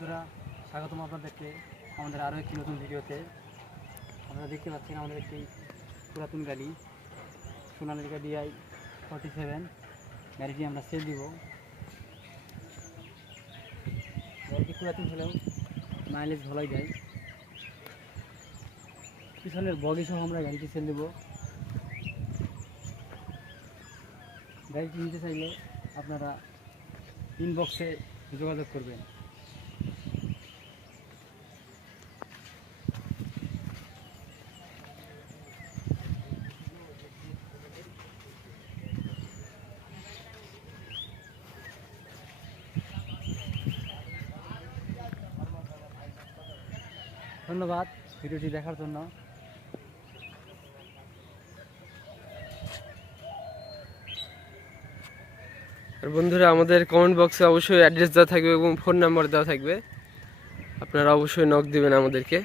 বন্ধুরা, স্বাগতম আপনাদেরকে আমাদের আরও একটি নতুন ভিডিওতে। আপনারা দেখতে পাচ্ছেন আমাদের একটি পুরাতন গাড়ি সোনালিকা DI-47 গাড়িটি আমরা সেল দিব। গাড়িটি পুরাতন হলেও মাইলেজ ভালোই দেয়। পিছনের বগি সহ আমরা গাড়িটি সেল দেব। গাড়িটি নিতে চাইলে আপনারা ইনবক্সে যোগাযোগ করবেন। ধন্যবাদ ভিডিওটি দেখার জন্য। আর বন্ধুরা, আমাদের কমেন্ট বক্সে অবশ্যই অ্যাড্রেস দেওয়া থাকবে এবং ফোন নাম্বার দেওয়া থাকবে। আপনারা অবশ্যই নক দিবেন আমাদেরকে।